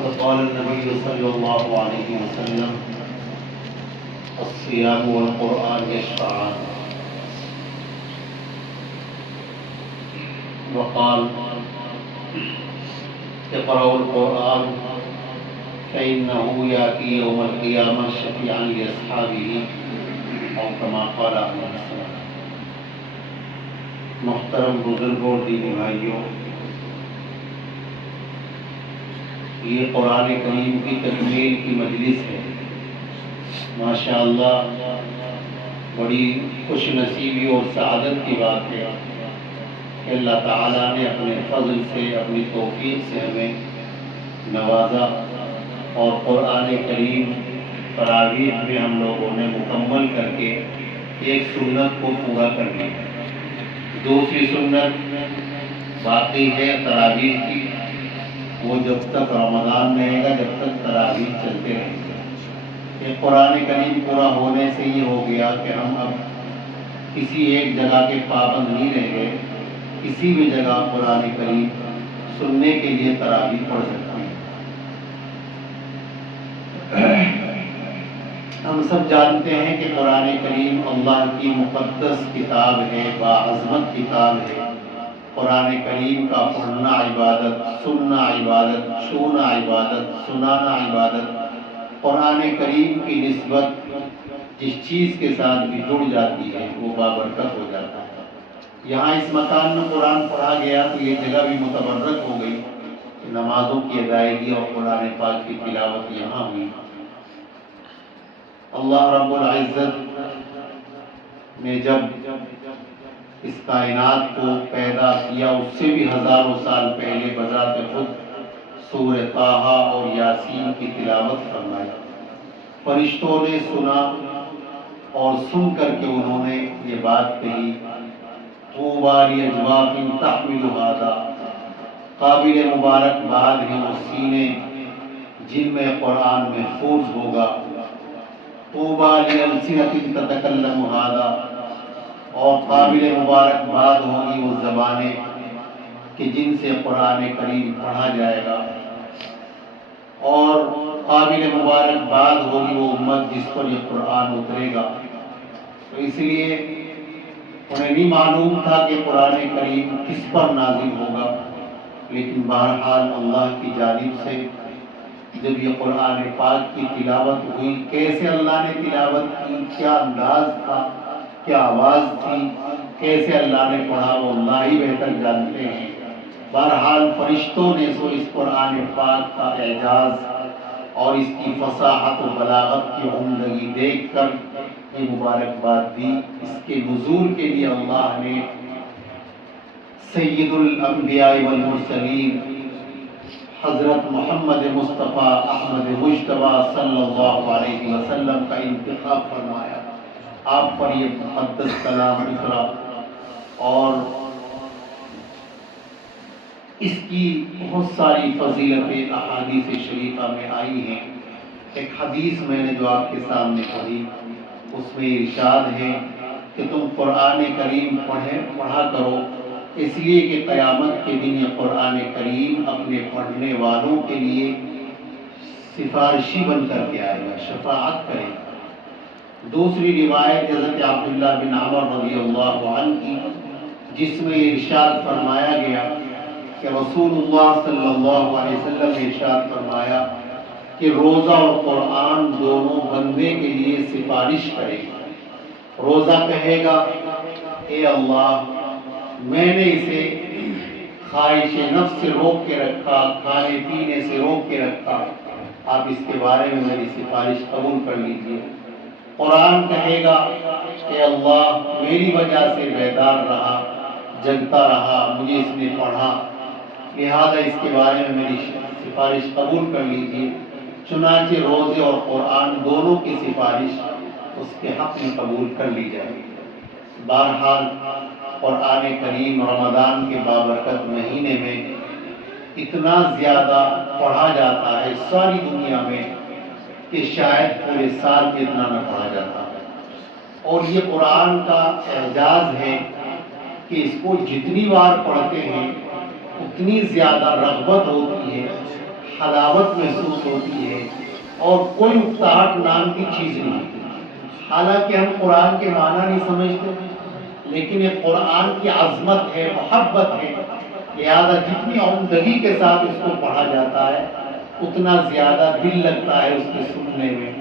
فقد قال النبي صلى الله عليه وسلم الصيام والقرآن يشفعان وقال اقرأوا القرآن فإنه يأتي يوم القيامة شفيعا لأصحابه أو كما قال عليه السلام۔ محترم بزرگوں اور دینی بھائیوں، یہ قرآن کریم کی تکمیل کی مجلس ہے۔ ماشاءاللہ بڑی خوش نصیبی اور سعادت کی بات ہے کہ اللہ تعالیٰ نے اپنے فضل سے، اپنی توفیق سے ہمیں نوازا اور قرآن کریم تراویح میں ہم لوگوں نے مکمل کر کے ایک سنت کو پورا کر لیا۔ دوسری سنت باقی ہے تراویح کی، وہ جب تک رمضان رہے گا، جب تک تراویح چلتے رہیں گے۔ یہ قرآن کریم پورا ہونے سے یہ ہو گیا کہ ہم اب کسی ایک جگہ کے پابند نہیں رہ گئے، کسی بھی جگہ قرآن کریم سننے کے لیے تراویح پڑھ سکتے ہیں۔ ہم سب جانتے ہیں کہ قرآن کریم اللہ کی مقدس کتاب ہے، باعظمت کتاب ہے۔ قرآن کریم کا پڑھنا عبادت، سننا عبادت، چھونا عبادت، سنانا عبادت۔ قرآن کریم کی نسبت جس چیز کے ساتھ بھی جڑ جاتی ہے وہ بابرکت ہو جاتا ہے۔ یہاں اس مکان میں قرآن پڑھا گیا تو یہ جگہ بھی متبرک ہو گئی کہ نمازوں کی ادائیگی اور قرآن پاک کی تلاوت یہاں ہوئی۔ اللہ رب العزت نے جب اس کائنات کو پیدا کیا، اس سے بھی ہزاروں سال پہلے بذات خود سورہ طٰہٰ اور یاسین کی تلاوت فرمائی۔ فرشتوں نے سنا اور سن کر کے انہوں نے یہ بات کہی، طوبیٰ لأجواف تحمل ھذا، قابل مبارکباد ہیں وہ سینے جن میں قرآن محفوظ ہوگا۔ طوبیٰ لألسنۃ تتکلم ھذا، اور قابل مبارکباد ہوگی وہ زبانیں کہ جن سے قرآن کریم پڑھا جائے گا، اور قابل مبارکباد ہوگی وہ امت جس پر یہ قرآن اترے گا۔ تو اس لیے انہیں نہیں معلوم تھا کہ قرآن کریم کس پر نازل ہوگا، لیکن بہرحال اللہ کی جانب سے جب یہ قرآن پاک کی تلاوت ہوئی، کیسے اللہ نے تلاوت کی، کیا انداز تھا، کیا آواز تھی، کیسے اللہ نے پڑھا، وہ اللہ ہی بہتر جانتے ہیں۔ بہرحال فرشتوں نے سو اس قرآن پاک کا اعجاز اور اس کی فصاحت و بلاغت کی عمدگی دیکھ کر یہ مبارکباد دی۔ اس کے نزول کے لیے اللہ نے سید الانبیاء والمرسلین حضرت محمد مصطفیٰ احمد مجتبیٰ صلی اللہ علیہ وسلم کا انتخاب فرمایا۔ آپ پر یہ مقدس کلام اترا اور اس کی بہت ساری فضیلتیں احادیث شریفہ میں آئی ہیں۔ ایک حدیث میں نے جو آپ کے سامنے پڑھی، اس میں ارشاد ہے کہ تم قرآن کریم پڑھا کرو، اس لیے کہ قیامت کے دن یہ قرآن کریم اپنے پڑھنے والوں کے لیے سفارشی بن کر کے آئے گا، شفاعت کرے گا۔ دوسری روایت حضرت عبداللہ بن عمر رضی اللہ عنہ کی، جس میں ارشاد فرمایا گیا کہ رسول اللہ صلی اللہ علیہ وسلم نے ارشاد فرمایا کہ روزہ اور قرآن دونوں بندے کے لیے سفارش کرے گا۔ روزہ کہے گا، اے اللہ، میں نے اسے خواہش نفس سے روک کے رکھا، کھانے پینے سے روک کے رکھا، آپ اس کے بارے میں میری سفارش قبول کر لیجیے۔ قرآن کہے گا کہ اللہ میری وجہ سے بیدار رہا، جگتا رہا، مجھے اس نے پڑھا، لہذا اس کے بارے میں میری سفارش قبول کر لیجیے۔ چنانچہ روزے اور قرآن دونوں کی سفارش اس کے حق میں قبول کر لی جائے گی۔ بہرحال قرآن کریم رمضان کے بابرکت مہینے میں اتنا زیادہ پڑھا جاتا ہے ساری دنیا میں کہ شاید پورے سال جتنا نہ پڑھا جاتا ہے۔ اور یہ قرآن کا اعجاز ہے کہ اس کو جتنی بار پڑھتے ہیں اتنی زیادہ رغبت ہوتی ہے، حلاوت محسوس ہوتی ہے اور کوئی اکتاہٹ نام کی چیز نہیں ہوتی۔ حالانکہ ہم قرآن کے معنی نہیں سمجھتے، لیکن یہ قرآن کی عظمت ہے، محبت ہے، لہذا جتنی عمدگی کے ساتھ اس کو پڑھا جاتا ہے اتنا زیادہ دل لگتا ہے اس کے سننے میں،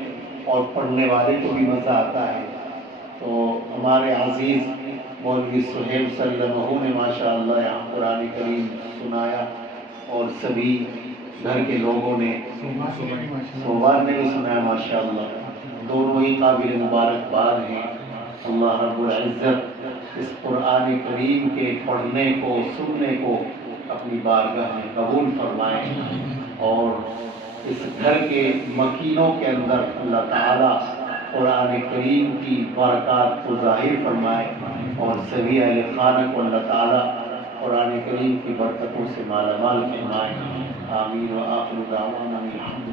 اور پڑھنے والے کو بھی مزہ آتا ہے۔ تو ہمارے عزیز مولوی سہیل صلی اللہ علیہ نے ماشاءاللہ یہاں قرآن کریم سنایا، اور سبھی گھر کے لوگوں نے، صوبان نے بھی سنایا ماشاءاللہ، دونوں ہی قابل مبارکباد ہیں۔ اللہ رب العزت اس قرآن کریم کے پڑھنے کو، سننے کو اپنی بارگاہ میں قبول فرمائیں، اور اس گھر کے مکینوں کے اندر اللہ تعالیٰ قرآن کریم کی برکات کو ظاہر فرمائے، اور سبھی اہل خانہ کو اللہ تعالیٰ قرآن کریم کی برکتوں سے مالا مال فرمائے۔ آمین و آخر دعوانا الحمد